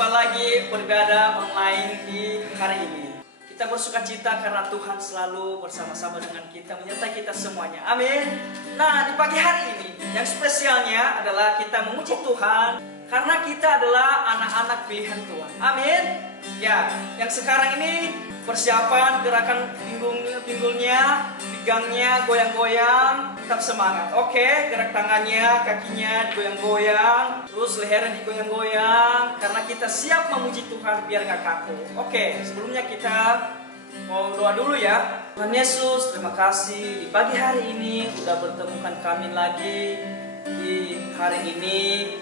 berjumpa lagi beribadah online di hari ini. Kita bersuka cita karena Tuhan selalu bersama-sama dengan kita, menyertai kita semuanya. Amin. Nah, di pagi hari ini yang spesialnya adalah kita memuji Tuhan karena kita adalah anak-anak pilihan Tuhan. Amin. Ya, yang sekarang ini persiapan gerakan pinggulnya, pegangnya, goyang-goyang, tetap semangat. Oke, gerak tangannya, kakinya digoyang-goyang, terus lehernya digoyang-goyang, karena kita siap memuji Tuhan biar gak kaku. Oke, sebelumnya kita mau doa dulu ya. Tuhan Yesus, terima kasih di pagi hari ini udah bertemukan kami lagi di hari ini.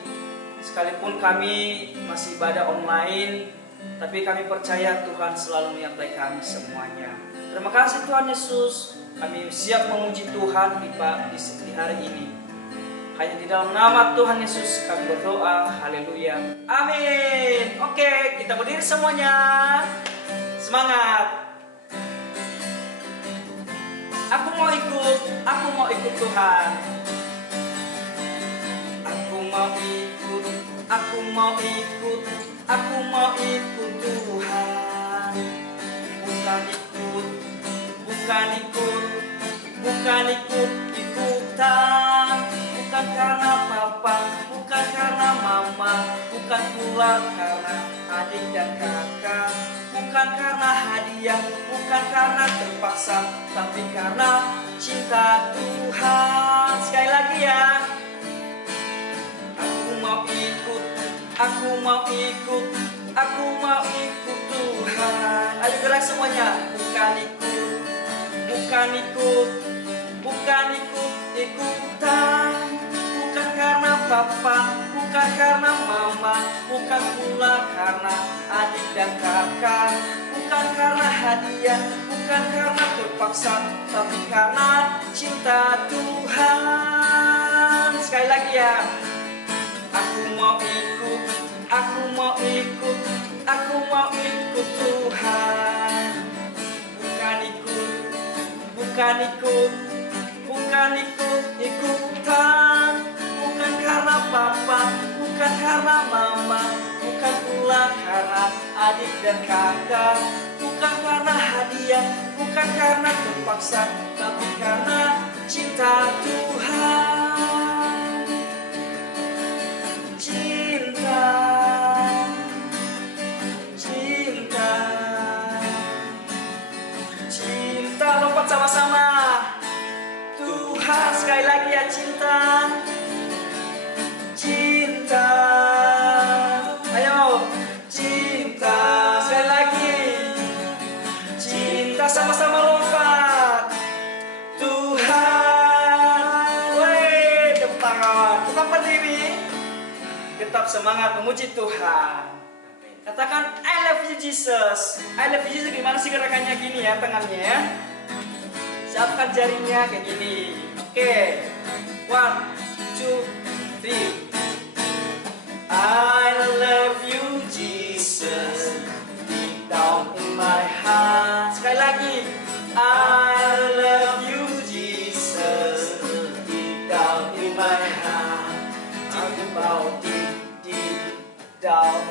Sekalipun kami masih ibadah online, tapi kami percaya Tuhan selalu menyertai kami semuanya. Terima kasih Tuhan Yesus. Kami siap memuji Tuhan di hari ini. Hanya di dalam nama Tuhan Yesus kami berdoa. Haleluya. Amin. Oke, kita berdiri semuanya. Semangat. Aku mau ikut Tuhan. Aku mau ikut Tuhan. Bukan ikut-ikutan. Bukan karena papa, bukan karena mama, bukan pula karena adik dan kakak, bukan karena hadiah, bukan karena terpaksa, tapi karena cinta Tuhan. Sekali lagi ya. Aku mau ikut Tuhan. Ayo gerak semuanya. Bukan ikut-ikutan. Bukan karena papa, bukan karena mama, bukan pula karena adik dan kakak, bukan karena hadiah, bukan karena terpaksa, tapi karena cinta Tuhan. Sekali lagi ya. Aku mau ikut Tuhan. Bukan ikut-ikutan. Bukan karena papa, bukan karena mama, bukan pula karena adik dan kakak, bukan karena hadiah, bukan karena terpaksa, tapi karena cinta Tuhan. Cinta, lompat sama-sama. Tuhan, sekali lagi ya, cinta. Ayo, cinta, sekali lagi. Cinta, sama-sama lompat. Tuhan, woi, depan, tetap berdiri. Tetap semangat memuji Tuhan. Katakan I love you Jesus. I love you Jesus. Gimana sih gerakannya? Gini ya, tangannya ya. Siapkan jarinya kayak gini. Oke. 1, 2, 3. I love you Jesus. Deep down in my heart. Sekali lagi. I love you Jesus. Deep down in my heart. Think about deep down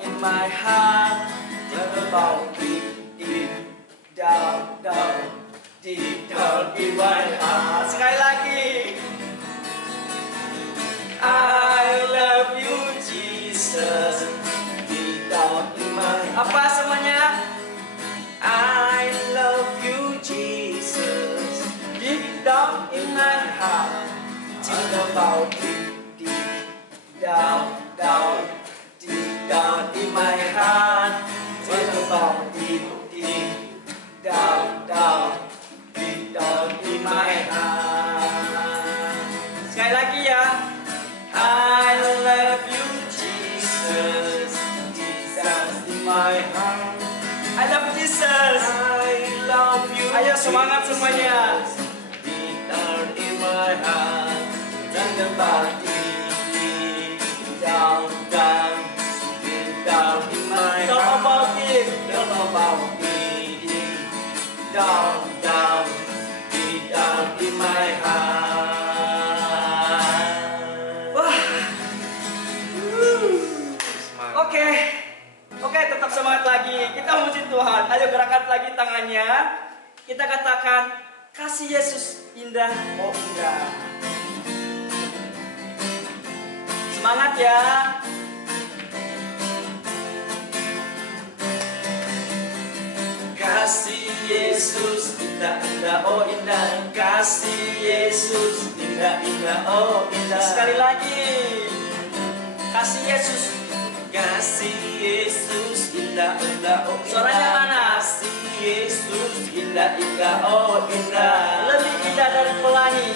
in my heart. Think about deep down in my heart. Sekali lagi. I love you Jesus. Deep down in my heart. Apa semuanya? I love you Jesus. Deep down in my heart. Think about deep down in my heart. Think about deep down in my heart. Sekali lagi ya. I love you Jesus. Jesus in my heart. I love Jesus. I love you. Ayo semangat semuanya. Deep down in my heart. Think about deep down in my heart. Talk about it. Deep down in my heart. Wah. semangat lagi. Kita memuji Tuhan. Ayo gerakan lagi tangannya. Kita katakan, kasih Yesus indah, oh indah. Semangat ya. Kasih Yesus indah, indah, oh indah. Kasih Yesus indah, indah, oh indah. Sekali lagi. Kasih Yesus. Kasih Yesus indah, indah, oh indah. Suaranya mana? Kasih Yesus indah, indah, oh indah. Lebih indah dari pelangi.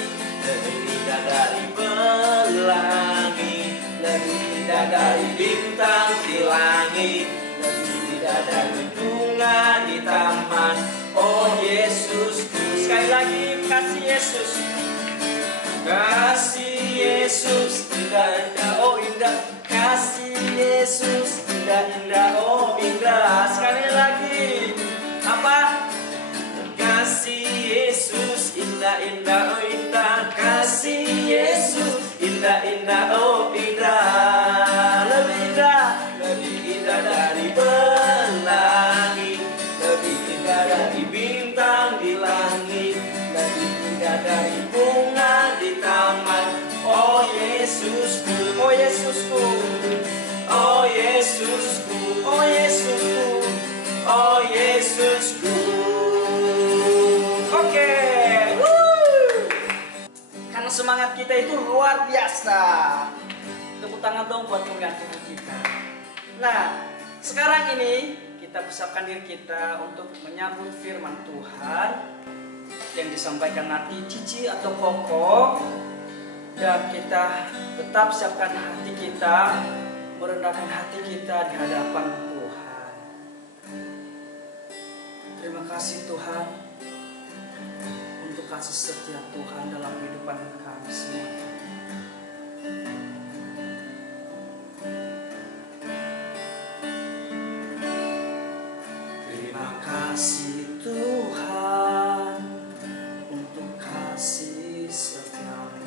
Lebih indah dari pelangi, lebih indah dari bintang di langit, lebih indah dari bunga di taman. Oh Yesusku. Sekali lagi, kasih Yesus. Kasih Yesus indah, indah, oh indah. Kasih Yesus indah, indah, oh indah. Sekali lagi. Apa? Kasih Yesus indah, indah, oh indah. Kasih Yesus indah, indah, oh indah. Lebih indah. Lebih indah dari pelangi, lebih indah dari bintang di langit, lebih indah dari bunga di taman. Oh Yesusku, Oh Yesusku. oh Yesusku, Oh Yesusku. oh Yesusku. Oke. Woo. Karena semangat kita itu luar biasa. Tepuk tangan dong buat penggantian kita. Nah, sekarang ini kita persiapkan diri kita untuk menyambut firman Tuhan yang disampaikan nanti Cici atau Koko. Dan kita tetap siapkan hati kita, merendahkan hati kita di hadapan Tuhan. Terima kasih Tuhan untuk kasih setia Tuhan dalam kehidupan kami semua. Terima kasih Tuhan untuk kasih setiamu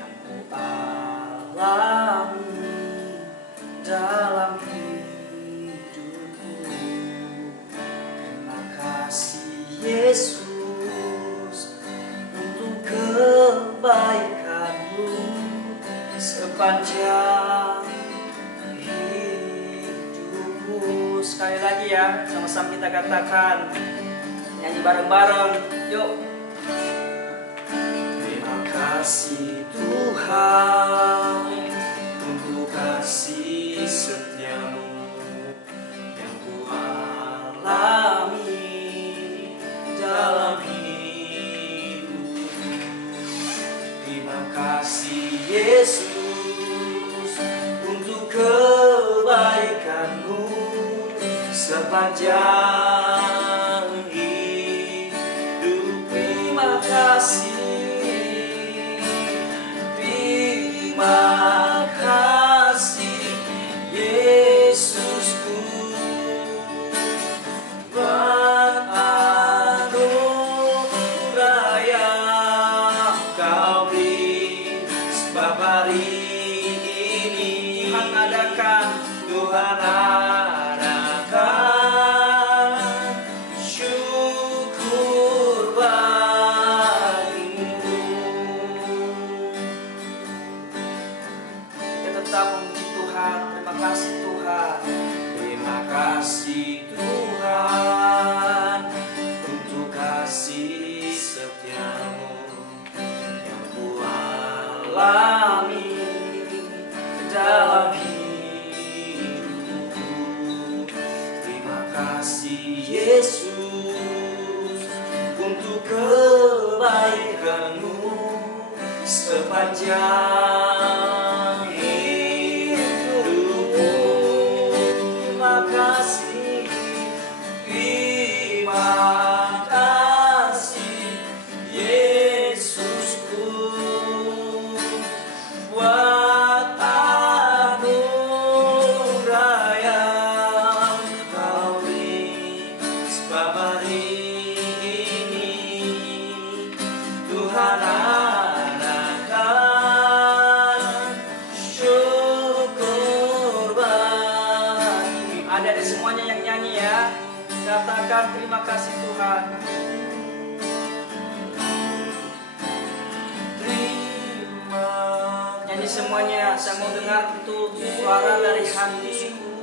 yang ku alami dalam hidupku. Terima kasih Yesus untuk kebaikanmu sepanjang hidupku. Sekali lagi ya, sama-sama kita katakan, nyanyi bareng-bareng, yuk. Terima kasih Tuhan untuk kasih setiamu yang ku alami dalam hidupku. Terima kasih Yesus untuk kebaikanmu sepanjang hidup. Terima kasih, terima kasih Yesusku buat anugerah yang Kau beri. Sebab hari ini Tuhan adakan, Tuhan adakan syukur bagimu. kita tetap memuji Tuhan. Terima kasih Tuhan. Terima kasih Tuhan untuk kasih setiamu yang ku alami dalam hidupku. Terima kasih Yesus untuk kebaikanmu sepanjang hidupku. Terima kasih, terima kasih Yesusku buat anugerah yang Kau beri. Sebab hari ini Tuhan adakan syukur bagi. Ada Katakan terima kasih Tuhan. Nyanyi semuanya, saya mau dengar itu suara dari hatiku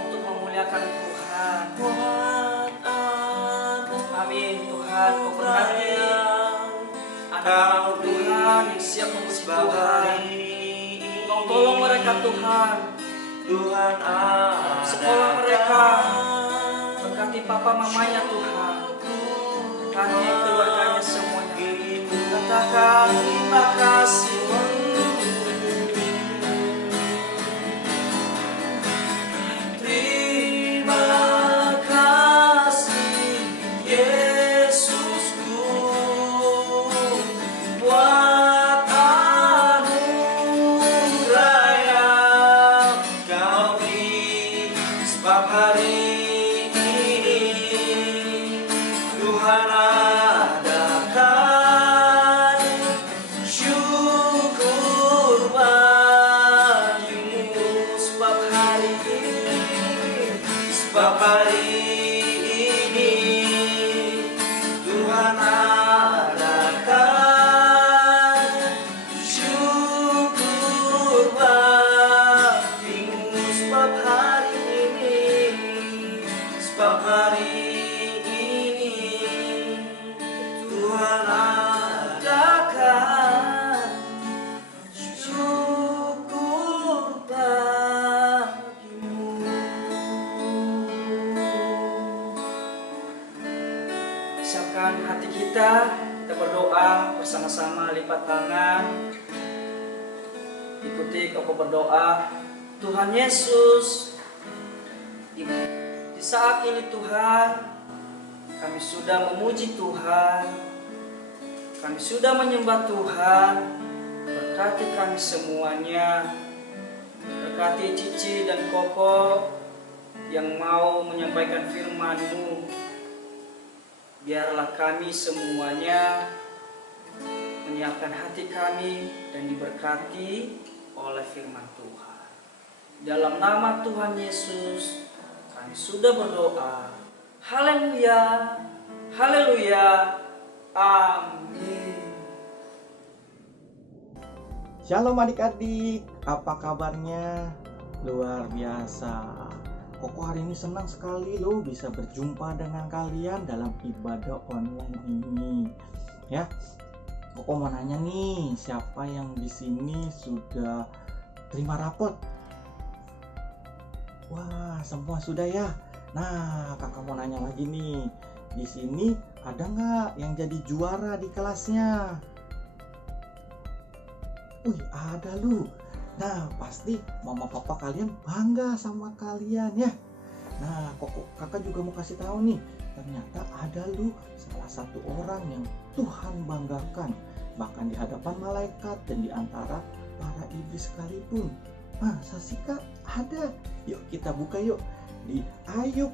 untuk memuliakan Tuhan. Amin. Tuhan, kau berkati anak-anak Tuhan yang siap memuji Tuhan. Kau tolong mereka Tuhan. Tuhan ada. Sekolah mereka, berkati papa mamanya Tuhan. Berkati keluarganya semuanya. Katakan terima kasih. Siapkan hati kita berdoa bersama-sama, lipat tangan. Ikuti kau berdoa. Tuhan Yesus, di saat ini Tuhan, kami sudah memuji Tuhan, kami sudah menyembah Tuhan. Berkati kami semuanya, berkati Cici dan Koko yang mau menyampaikan firman-Mu. Biarlah kami semuanya menyiapkan hati kami dan diberkati oleh firman Tuhan. Dalam nama Tuhan Yesus, kami sudah berdoa. Haleluya, haleluya, amin. Shalom adik-adik, apa kabarnya? Luar biasa. Koko hari ini senang sekali loh bisa berjumpa dengan kalian dalam ibadah online ini. Ya, Koko mau nanya nih, siapa yang di sini sudah terima rapot? Wah, semua sudah ya. Nah, kakak mau nanya lagi nih, di sini ada nggak yang jadi juara di kelasnya? Wih, ada lu. Nah, pasti mama papa kalian bangga sama kalian ya. Nah, kakak juga mau kasih tahu nih, ternyata ada lu salah satu orang yang Tuhan banggakan, bahkan di hadapan malaikat dan di antara para iblis sekalipun. Masa sih Kak? Ada. Yuk kita buka yuk di Ayub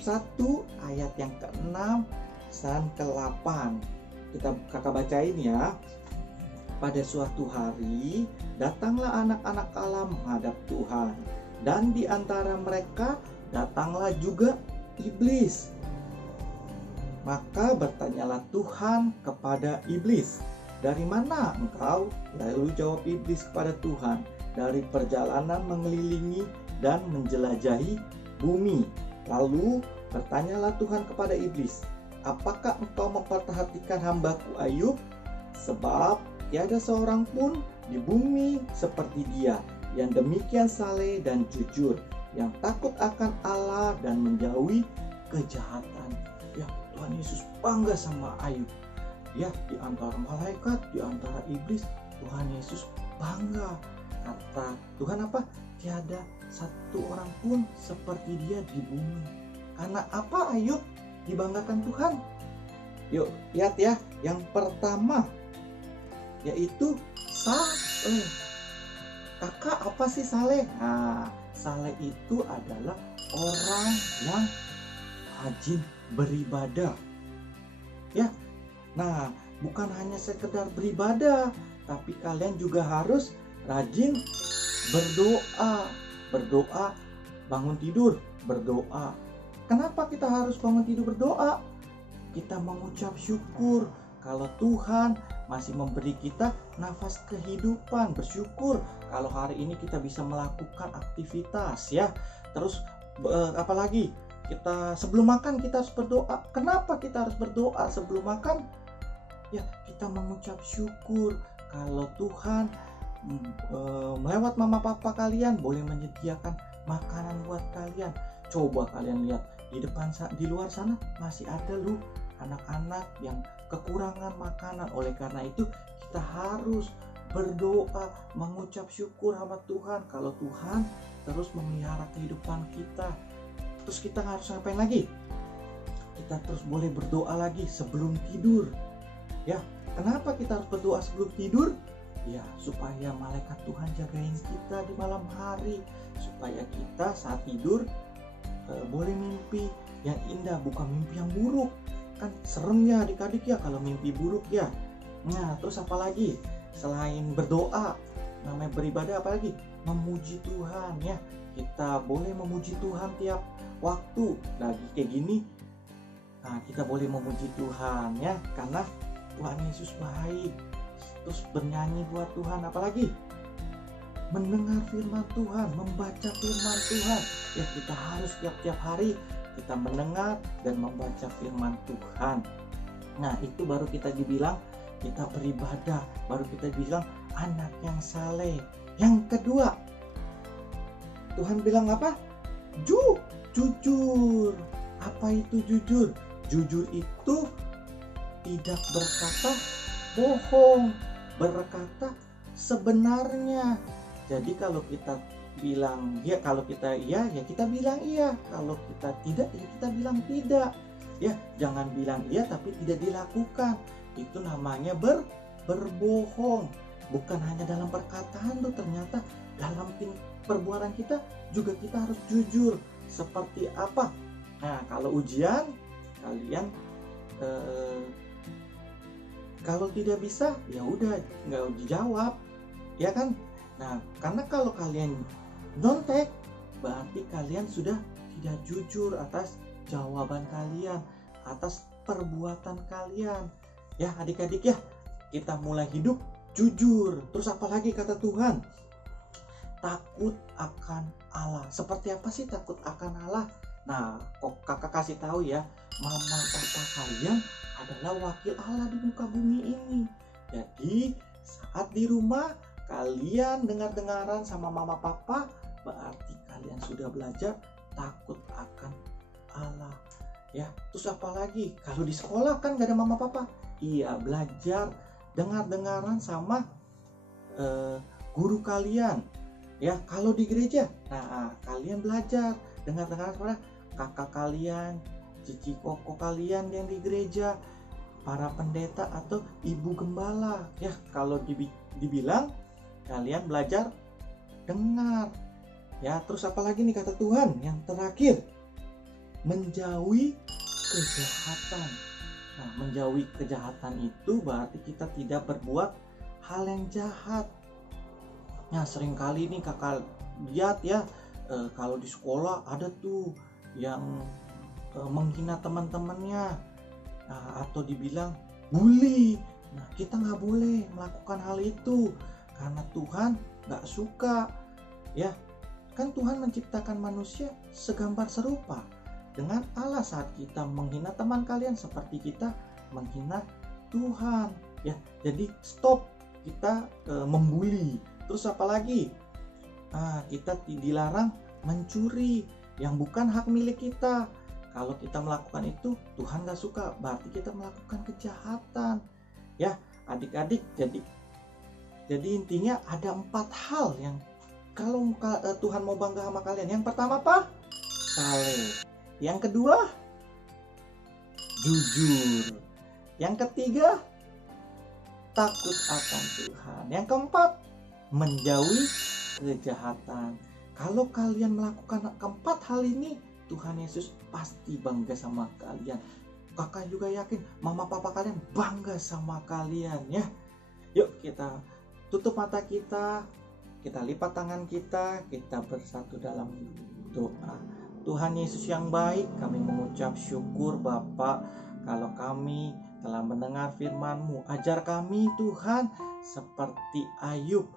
1 ayat yang ke-6 dan ke-8. Kakak bacain ya. Pada suatu hari, datanglah anak-anak Allah menghadap Tuhan, dan di antara mereka datanglah juga iblis. Maka bertanyalah Tuhan kepada iblis, "Dari mana engkau?" Lalu jawab iblis kepada Tuhan, "Dari perjalanan mengelilingi dan menjelajahi bumi." Lalu bertanyalah Tuhan kepada iblis, "Apakah engkau memperhatikan hambaku Ayub? Sebab tiada seorang pun di bumi seperti dia, yang demikian saleh dan jujur, yang takut akan Allah dan menjauhi kejahatan." Ya, Tuhan Yesus bangga sama Ayub. Ya, di antara malaikat, di antara iblis, Tuhan Yesus bangga. Kata Tuhan apa? Tiada satu orang pun seperti dia di bumi. Karena apa Ayub dibanggakan Tuhan? Yuk, lihat ya. Yang pertama, yaitu saleh. Kakak, apa sih saleh? Nah, saleh itu adalah orang yang rajin beribadah. Ya. Nah, bukan hanya sekedar beribadah, tapi kalian juga harus rajin berdoa. Berdoa bangun tidur, berdoa Kenapa kita harus bangun tidur berdoa? Kita mengucap syukur kalau Tuhan masih memberi kita nafas kehidupan. Bersyukur kalau hari ini kita bisa melakukan aktivitas ya. Terus apalagi kita sebelum makan kita harus berdoa. Kenapa kita harus berdoa sebelum makan? Ya, kita mengucap syukur kalau Tuhan melewat mama papa kalian boleh menyediakan makanan buat kalian. Coba kalian lihat di luar sana masih ada loh anak-anak yang kekurangan makanan. Oleh karena itu kita harus berdoa, mengucap syukur sama Tuhan kalau Tuhan terus memelihara kehidupan kita. Terus kita harus ngapain lagi? Kita terus boleh berdoa lagi sebelum tidur. Ya, kenapa kita harus berdoa sebelum tidur? Ya, supaya malaikat Tuhan jagain kita di malam hari, supaya kita saat tidur boleh mimpi yang indah, bukan mimpi yang buruk. Kan serem ya adik-adik ya kalau mimpi buruk ya. Nah, terus apa lagi? Selain berdoa, namanya beribadah, apa lagi? Memuji Tuhan ya. Kita boleh memuji Tuhan tiap waktu. Lagi kayak gini, nah kita boleh memuji Tuhan ya, karena Tuhan Yesus baik. Terus bernyanyi buat Tuhan, apalagi mendengar firman Tuhan, membaca firman Tuhan. Ya, kita harus tiap hari kita mendengar dan membaca firman Tuhan. Nah, itu baru kita dibilang kita beribadah, baru kita bilang anak yang saleh. Yang kedua, Tuhan bilang apa? Jujur. Apa itu jujur? Jujur itu tidak berkata bohong, berkata sebenarnya. Jadi kalau kita bilang ya, kalau kita iya ya kita bilang iya, kalau kita tidak ya kita bilang tidak. Ya, jangan bilang iya tapi tidak dilakukan. Itu namanya berbohong. Bukan hanya dalam perkataan tuh, ternyata dalam perbuatan kita juga kita harus jujur. Seperti apa? Nah, kalau ujian kalian kalau tidak bisa ya udah nggak dijawab, ya kan? Nah, karena kalau kalian nyontek berarti kalian sudah tidak jujur atas jawaban kalian, atas perbuatan kalian. Ya adik-adik ya, kita mulai hidup jujur. Terus apalagi kata Tuhan? Takut akan Allah. Seperti apa sih takut akan Allah? Nah, kok kakak kasih tahu ya, mama papa kalian adalah wakil Allah di muka bumi ini. Jadi saat di rumah kalian dengar-dengaran sama mama papa, berarti kalian sudah belajar takut akan Allah. Ya, terus apa lagi? Kalau di sekolah kan gak ada mama papa. Iya, belajar dengar-dengaran sama guru kalian. Ya, kalau di gereja, nah kalian belajar dengar-dengaran sama kakak kalian, cici koko kalian yang di gereja, para pendeta atau ibu gembala. Ya, kalau dibilang kalian belajar dengar. Ya, terus apa lagi nih kata Tuhan? Yang terakhir, menjauhi kejahatan. Nah, menjauhi kejahatan itu berarti kita tidak berbuat hal yang jahat. Nah, seringkali nih kakak lihat ya, kalau di sekolah ada tuh yang menghina teman-temannya, atau dibilang bully. Nah, kita nggak boleh melakukan hal itu karena Tuhan nggak suka. Ya, kan Tuhan menciptakan manusia segambar serupa dengan Allah. Saat kita menghina teman kalian seperti kita menghina Tuhan. Ya, jadi stop kita membuli. Terus apalagi? Kita dilarang mencuri yang bukan hak milik kita. Kalau kita melakukan itu, Tuhan gak suka, berarti kita melakukan kejahatan. Ya, adik-adik, jadi intinya ada 4 hal yang kalau Tuhan mau bangga sama kalian. Yang pertama apa? Saleh. Yang kedua, jujur. Yang ketiga, takut akan Tuhan. Yang keempat, menjauhi kejahatan. Kalau kalian melakukan keempat hal ini, Tuhan Yesus pasti bangga sama kalian. Kakak juga yakin mama papa kalian bangga sama kalian ya. Yuk kita tutup mata kita lipat tangan kita bersatu dalam doa. Tuhan Yesus yang baik, kami mengucap syukur Bapa kalau kami telah mendengar firman-Mu. Ajar kami Tuhan seperti Ayub.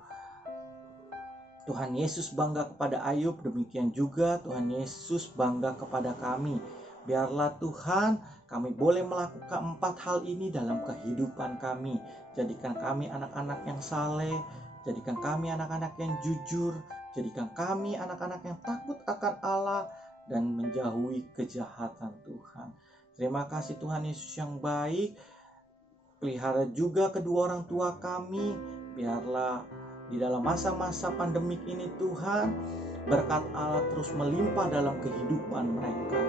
Tuhan Yesus bangga kepada Ayub, demikian juga Tuhan Yesus bangga kepada kami. Biarlah Tuhan kami boleh melakukan 4 hal ini dalam kehidupan kami. Jadikan kami anak-anak yang saleh, jadikan kami anak-anak yang jujur, jadikan kami anak-anak yang takut akan Allah dan menjauhi kejahatan Tuhan. Terima kasih Tuhan Yesus yang baik. Pelihara juga kedua orang tua kami. Biarlah di dalam masa-masa pandemik ini Tuhan, berkat Allah terus melimpah dalam kehidupan mereka.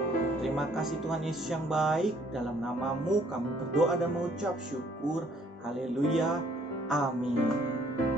Terima kasih Tuhan Yesus yang baik. Dalam nama-Mu kami berdoa dan mengucap syukur. Haleluya. Amin.